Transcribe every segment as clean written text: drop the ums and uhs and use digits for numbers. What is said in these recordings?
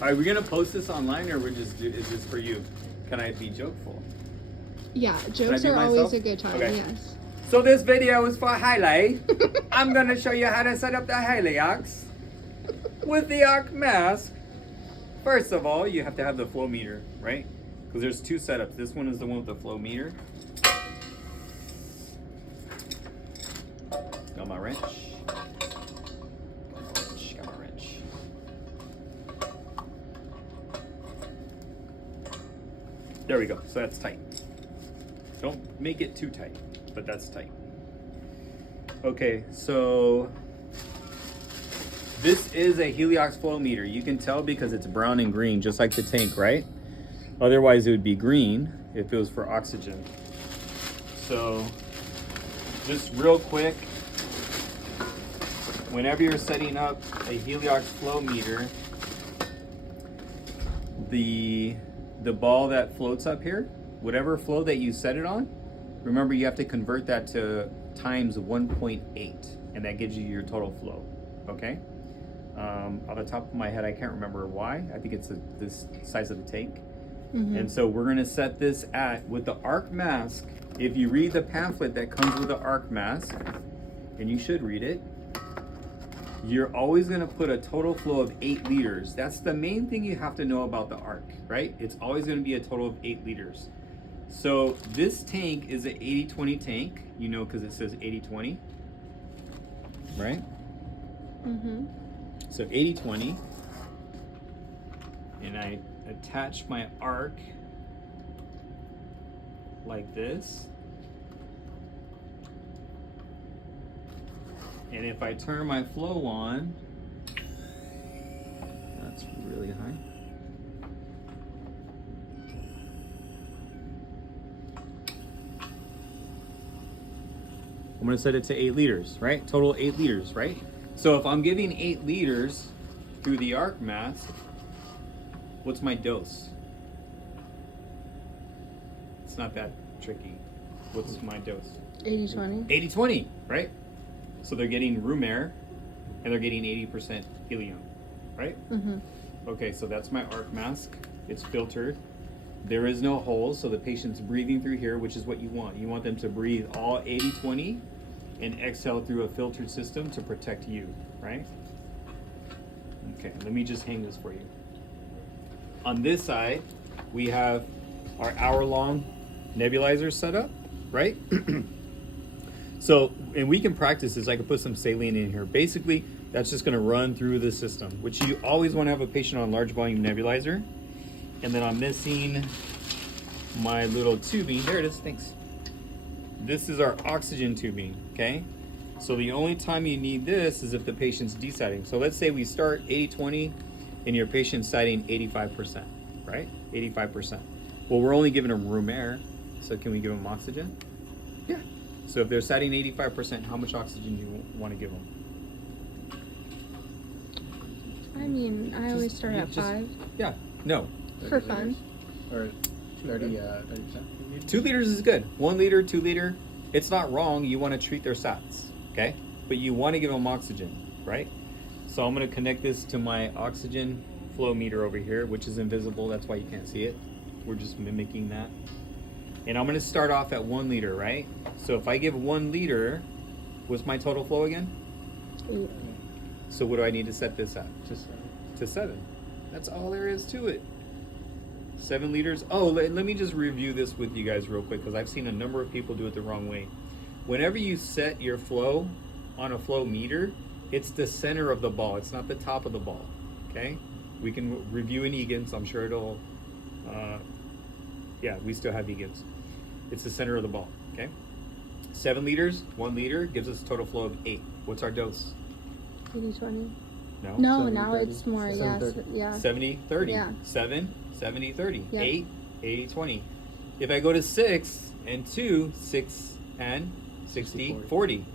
Are we gonna post this online, or is this for you? Can I be jokeful? Yeah, jokes be are myself? always a good time. Okay. Yes. So this video is for highlight. I'm gonna show you how to set up the Heliox with the arc mask. First of all, you have to have the flow meter, right? Because there's two setups. This one is the one with the flow meter. Got my wrench. Got my wrench. There we go. So that's tight. Don't make it too tight, but that's tight. Okay, so this is a Heliox flow meter. You can tell because it's brown and green, just like the tank, right? Otherwise, it would be green if it was for oxygen. So, just real quick, whenever you're setting up a Heliox flow meter, the ball that floats up here, whatever flow that you set it on, remember you have to convert that to times 1.8, and that gives you your total flow, okay? Off the top of my head, I can't remember why. I think it's this size of the tank. Mm-hmm. And so we're gonna set this at, with the arc mask, if you read the pamphlet that comes with the arc mask, and you should read it, you're always gonna put a total flow of 8 liters. That's the main thing you have to know about the arc, right? It's always gonna be a total of 8 liters. So this tank is an 80-20 tank, you know, because it says 80-20, right? Mm-hmm. So 80-20, and I attach my arc like this. And if I turn my flow on, that's really high. I'm gonna set it to 8 liters, right? Total 8 liters, right? So if I'm giving 8 liters through the arc mask, what's my dose? It's not that tricky. What's my dose? 80-20. 80-20, right? So they're getting room air and they're getting 80% helium, right? Mm-hmm. Okay, so that's my arc mask. It's filtered. There is no holes, so the patient's breathing through here, which is what you want. You want them to breathe all 80-20 and exhale through a filtered system to protect you, right? Okay, let me just hang this for you. On this side, we have our hour-long nebulizer set up, right? So, and we can practice this. I could put some saline in here. Basically, that's just gonna run through the system, which you always wanna have a patient on large volume nebulizer. And then I'm missing my little tubing. There it is, thanks. This is our oxygen tubing, okay? So the only time you need this is if the patient's deciding. So let's say we start 80-20 and your patient's citing 85%, right? 85%. Well, we're only giving them room air, so can we give them oxygen? Yeah. So if they're citing 85%, how much oxygen do you want to give them? I mean, I always start at 5. Yeah, no. For fun. Or 30%. 2 liters is good. 1 liter, 2 liter. It's not wrong. You want to treat their SATs, okay? But you want to give them oxygen, right? So I'm going to connect this to my oxygen flow meter over here, which is invisible. That's why you can't see it. We're just mimicking that. And I'm going to start off at 1 liter, right? So if I give 1 liter, what's my total flow again? 8. So what do I need to set this at? Just 7. To 7. That's all there is to it. 7 liters. Oh, let me just review this with you guys real quick, because I've seen a number of people do it the wrong way. Whenever you set your flow on a flow meter, it's the center of the ball. It's not the top of the ball, okay? We can review in Egan's. I'm sure it'll, yeah, we still have Egan's. It's the center of the ball, okay? 7 liters, 1 liter gives us a total flow of 8. What's our dose? 80-20. No? No, 70, now 30. it's more, 70, yeah. 70-30. Yeah. 7, 70-30. Yep. 8, 80-20. If I go to 6 and 2, 6 and 60, 40.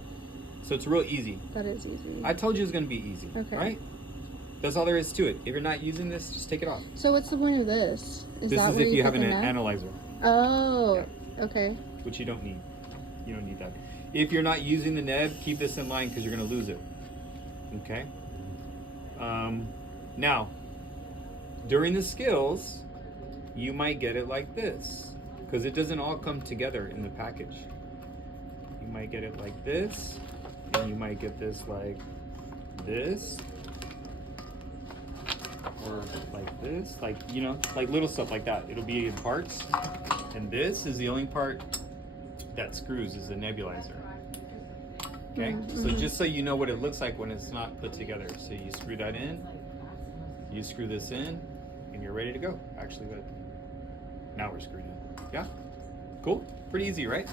So it's real easy. That is easy. I told you it's going to be easy, Okay. right? That's all there is to it. If you're not using this, just take it off. So what's the point of this? This that is where if you have put an the net? analyzer, Oh, okay. which you don't need. You don't need that. If you're not using the neb, keep this in line because you're going to lose it. Okay? Now, during the skills, you might get it like this, because it doesn't all come together in the package. You might get it like this, and you might get this like this, or like this, like, you know, like little stuff like that. It'll be in parts, and this is the only part that screws, is the nebulizer. Okay, so just so you know what it looks like when it's not put together. So you screw that in, you screw this in, and you're ready to go. Actually, good. Now we're screwed in. Yeah? Cool? Pretty easy, right?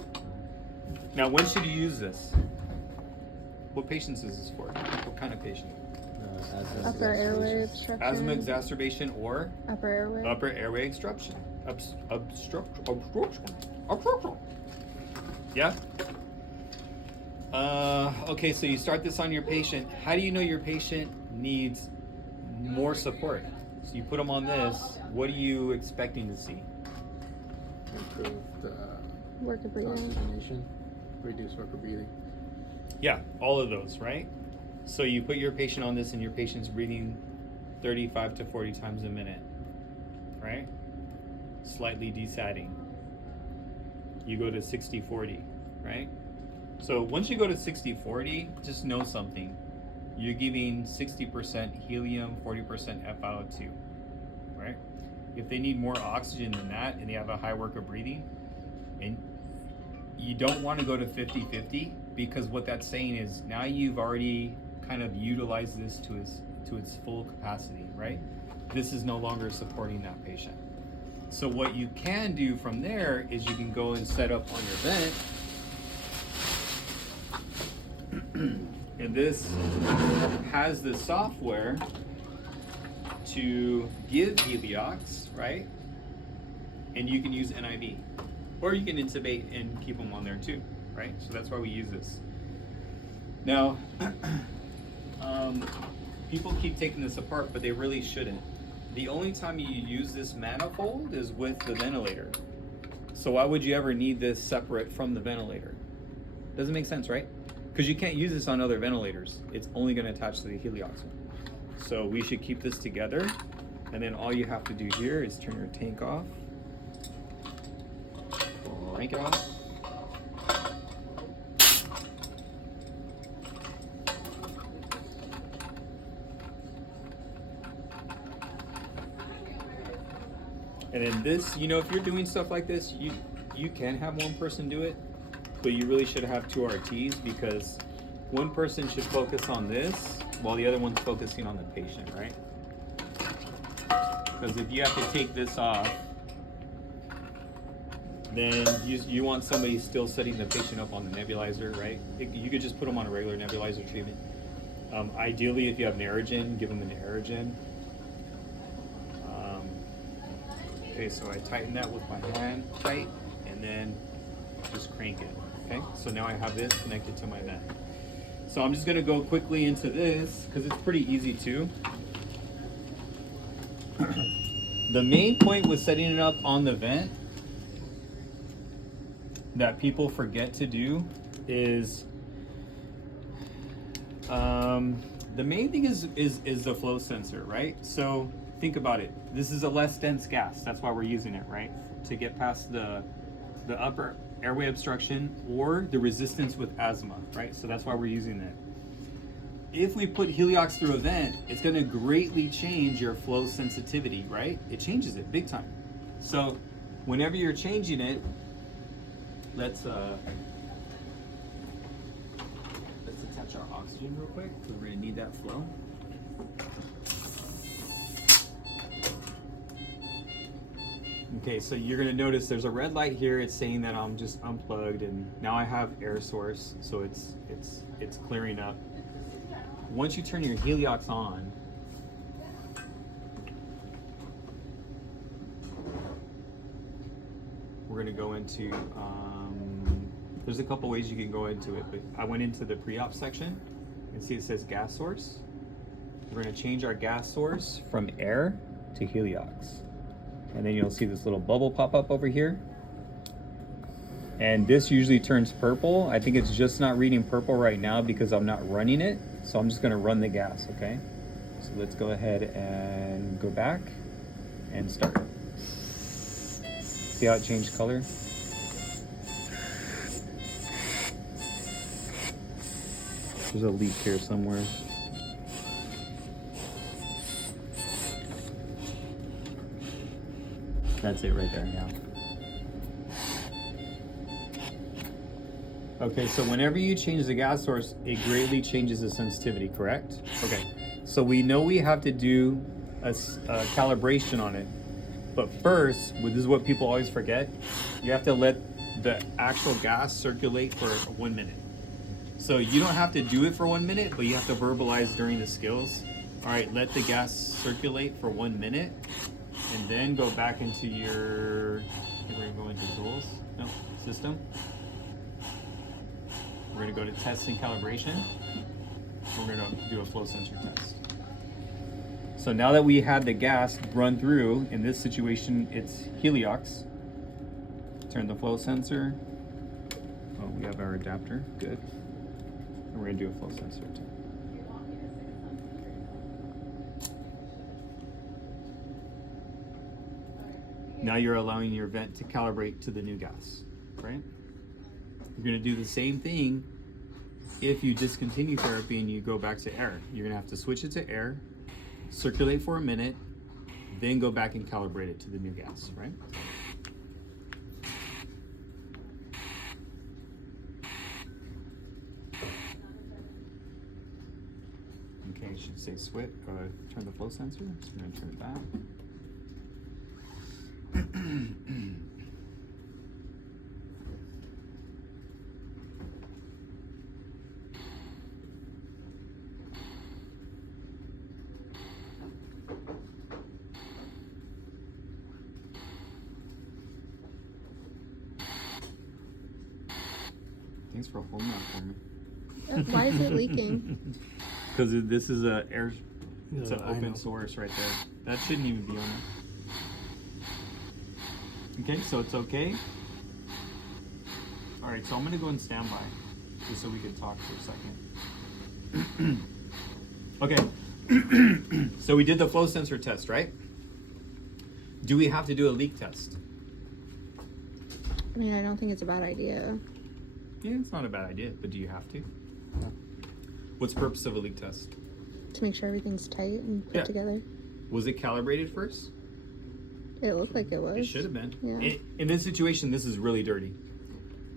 Now, when should you use this? What patients is this for? What kind of patient? Upper airway obstruction. Asthma exacerbation or Upper airway. upper airway obstruction. Obstruction. Yeah? Okay, so you start this on your patient. How do you know your patient needs more support? So you put them on this. What are you expecting to see? Improved Work of breathing. oxygenation, reduce work of breathing. Yeah, all of those, right? So you put your patient on this and your patient's breathing 35 to 40 times a minute, right? Slightly desatting. You go to 60-40, right? So once you go to 60-40, just know something. You're giving 60% helium, 40% FiO2, right? If they need more oxygen than that and they have a high work of breathing, and you don't want to go to 50-50, because what that's saying is now you've already kind of utilized this to its full capacity, right? This is no longer supporting that patient. So what you can do from there is you can go and set up on your vent. And this has the software to give Heliox, right? And you can use NIV. Or you can intubate and keep them on there too, right? So that's why we use this. Now, people keep taking this apart, but they really shouldn't. The only time you use this manifold is with the ventilator. So why would you ever need this separate from the ventilator? Doesn't make sense, right? Because you can't use this on other ventilators. It's only going to attach to the Heliox. So we should keep this together. And then all you have to do here is turn your tank off. Crank it off. And then this, you know, if you're doing stuff like this, you can have one person do it, but you really should have two RTs, because one person should focus on this while the other one's focusing on the patient, right? Because if you have to take this off, then you want somebody still setting the patient up on the nebulizer, right? You could just put them on a regular nebulizer treatment. Ideally, if you have Naragen, give them an Naragen. Okay, so I tighten that with my hand tight, and then just crank it. Okay, so now I have this connected to my vent. So I'm just gonna go quickly into this because it's pretty easy too. The main point with setting it up on the vent that people forget to do is the main thing is the flow sensor, right? So think about it. This is a less dense gas. That's why we're using it, right? To get past the upper airway obstruction or the resistance with asthma, right? So that's why we're using it. If we put Heliox through a vent, it's going to greatly change your flow sensitivity, right? It changes it big time. So whenever you're changing it, let's attach our oxygen real quick, because we're going to need that flow. Okay, so you're gonna notice there's a red light here. It's saying that I'm just unplugged, and now I have air source, so it's clearing up. Once you turn your Heliox on, we're gonna go into. There's a couple ways you can go into it, but I went into the pre-op section and see it says gas source. We're gonna change our gas source from air to Heliox. And then you'll see this little bubble pop up over here. And this usually turns purple. I think it's just not reading purple right now because I'm not running it. So I'm just gonna run the gas, okay? So let's go ahead and go back and start. See how it changed color? There's a leak here somewhere. That's it right there, yeah. Okay, so whenever you change the gas source, it greatly changes the sensitivity, correct? Okay, so we know we have to do a calibration on it. But first, this is what people always forget, you have to let the actual gas circulate for 1 minute. So you don't have to do it for 1 minute, but you have to verbalize during the skills. All right, let the gas circulate for 1 minute, and then go back into your, we're gonna go into tools, no, system. We're gonna go to test and calibration. We're gonna do a flow sensor test. So now that we had the gas run through, in this situation, it's Heliox. Turn the flow sensor. Oh, we have our adapter, good. And we're gonna do a flow sensor too. Now you're allowing your vent to calibrate to the new gas, right? You're gonna do the same thing if you discontinue therapy and you go back to air. You're gonna have to switch it to air, circulate for 1 minute, then go back and calibrate it to the new gas, right? Okay, it should say switch, turn the flow sensor, so we're gonna turn it back. Thanks for holding that for me. Why is it leaking? Because this is a air, it's an I open know. source right there. That shouldn't even be on it. Okay, so it's okay. All right, so I'm gonna go in standby, just so we can talk for a second. Okay, so we did the flow sensor test, right? Do we have to do a leak test? I mean, I don't think it's a bad idea. Yeah, it's not a bad idea, but do you have to? What's the purpose of a leak test? To make sure everything's tight and put Yeah. together. Was it calibrated first? It looked like it was. It should have been. Yeah. In this situation, this is really dirty.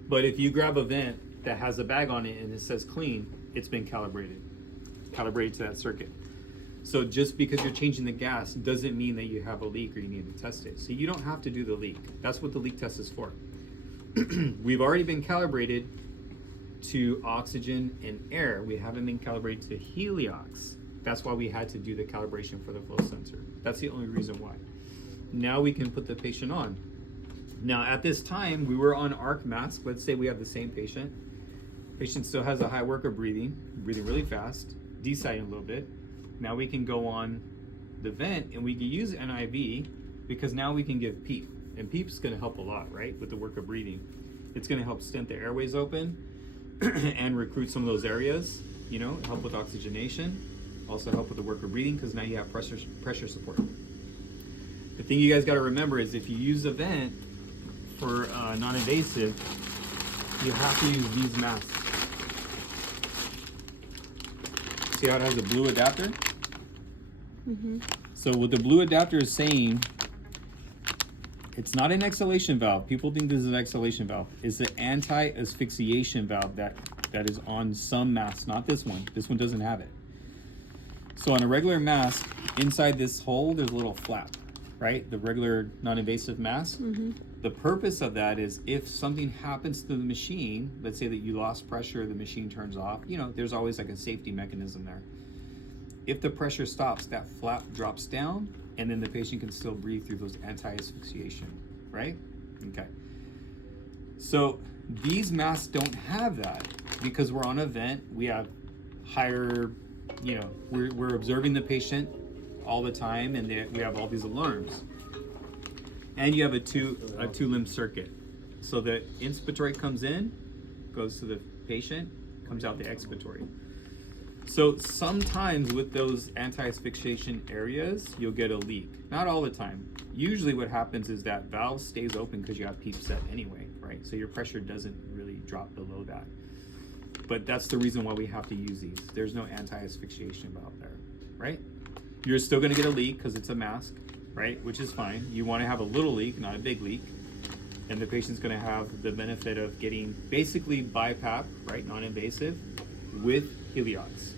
But if you grab a vent that has a bag on it and it says clean, it's been calibrated to that circuit. So just because you're changing the gas doesn't mean that you have a leak or you need to test it. So you don't have to do the leak. That's what the leak test is for. We've already been calibrated to oxygen and air. We haven't been calibrated to Heliox. That's why we had to do the calibration for the flow sensor. That's the only reason why. Now we can put the patient on. Now at this time, we were on arc mask. Let's say we have the same patient. Patient still has a high workup breathing really fast, deciding a little bit. Now we can go on the vent and we can use NIV because now we can give PEEP. And PEEP's gonna help a lot, right? With the workup breathing. It's gonna help stent the airways open and recruit some of those areas, you know, help with oxygenation, also help with the workup breathing because now you have pressure support. The thing you guys got to remember is if you use a vent for non-invasive, you have to use these masks. See how it has a blue adapter? Mm-hmm. So what the blue adapter is saying, it's not an exhalation valve. People think this is an exhalation valve. It's an anti-asphyxiation valve that is on some masks, not this one. This one doesn't have it. So on a regular mask, inside this hole, there's a little flap, right? The regular non-invasive mask. Mm-hmm. The purpose of that is if something happens to the machine, let's say that you lost pressure, the machine turns off, you know, there's always like a safety mechanism there. If the pressure stops, that flap drops down and then the patient can still breathe through those anti-asphyxiation, right? Okay. So these masks don't have that because we're on a vent, we have higher, you know, we're observing the patient all the time and we have all these alarms. And you have a two limb circuit. So the inspiratory comes in, goes to the patient, comes out the expiratory. So sometimes with those anti-asphyxiation areas, you'll get a leak. Not all the time. Usually what happens is that valve stays open because you have PEEP set anyway, right? So your pressure doesn't really drop below that. But that's the reason why we have to use these. There's no anti-asphyxiation valve there, right? You're still gonna get a leak because it's a mask, right? Which is fine. You wanna have a little leak, not a big leak. And the patient's gonna have the benefit of getting basically BiPAP, right, non-invasive, with Heliox.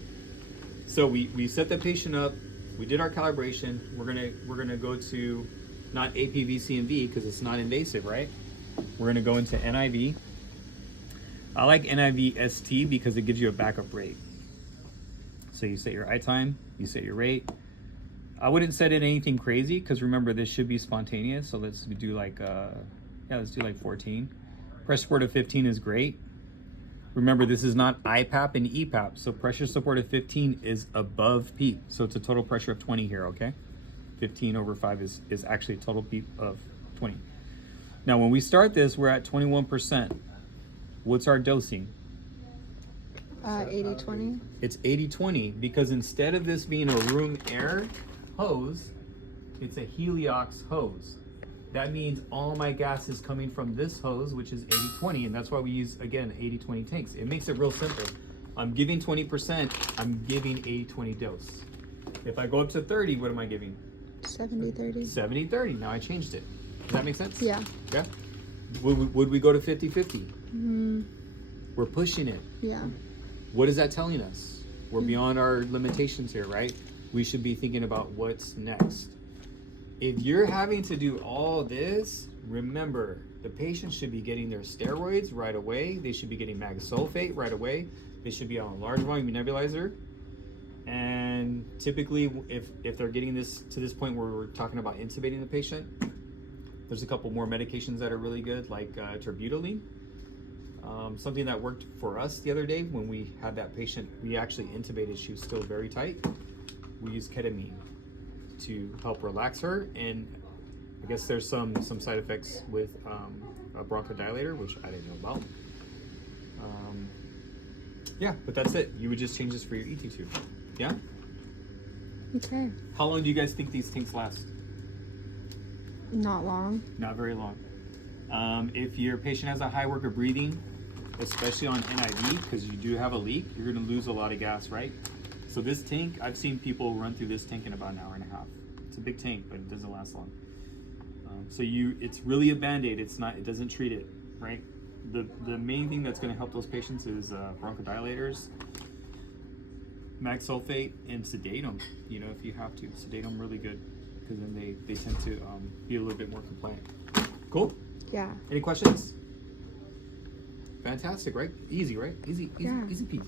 So we set the patient up, we did our calibration, we're gonna go to not APVC&V because it's not invasive, right? We're gonna go into NIV. I like NIV ST because it gives you a backup rate. So you set your eye time, you set your rate. I wouldn't set it anything crazy because remember this should be spontaneous. So let's do like let's do like 14. Pressure support of 15 is great. Remember this is not IPAP and EPAP. So pressure support of 15 is above PEEP. So it's a total pressure of 20 here, okay? 15 over 5 is actually a total PEEP of 20. Now when we start this, we're at 21%. What's our dosing? 80-20. It's 80-20 because instead of this being a room air hose, it's a Heliox hose. That means all my gas is coming from this hose, which is 80-20, and that's why we use, again, 80-20 tanks. It makes it real simple. I'm giving 20%, I'm giving 80-20 dose. If I go up to 30, what am I giving? 70-30. 70-30. Now I changed it. Does that make sense? Yeah. Yeah. Would we go to 50-50? Mm, We're pushing it. yeah. What is that telling us? We're beyond our limitations here, right? We should be thinking about what's next. If you're having to do all this, remember, the patient should be getting their steroids right away. They should be getting magsulfate right away. They should be on a large volume nebulizer. And typically, if they're getting this to this point where we're talking about intubating the patient, there's a couple more medications that are really good, like terbutaline. Something that worked for us the other day when we had that patient, we actually intubated, she was still very tight. We used ketamine to help relax her, and I guess there's some side effects with a bronchodilator, which I didn't know about. Yeah, but that's it. You would just change this for your ET tube. Yeah? Okay. How long do you guys think these tanks last? Not long. Not very long. If your patient has a high work of breathing, especially on NIV, because you do have a leak, you're going to lose a lot of gas, right? So this tank, I've seen people run through this tank in about an hour and a half. It's a big tank, but it doesn't last long. It's really a Band-Aid. It doesn't treat it, right? The main thing that's going to help those patients is bronchodilators, magsulfate, and sedate them. You know, if you have to sedate them really good, because then they tend to be a little bit more compliant. Cool. Yeah. Any questions? Fantastic, right? Easy, right? Easy Yeah. peasy.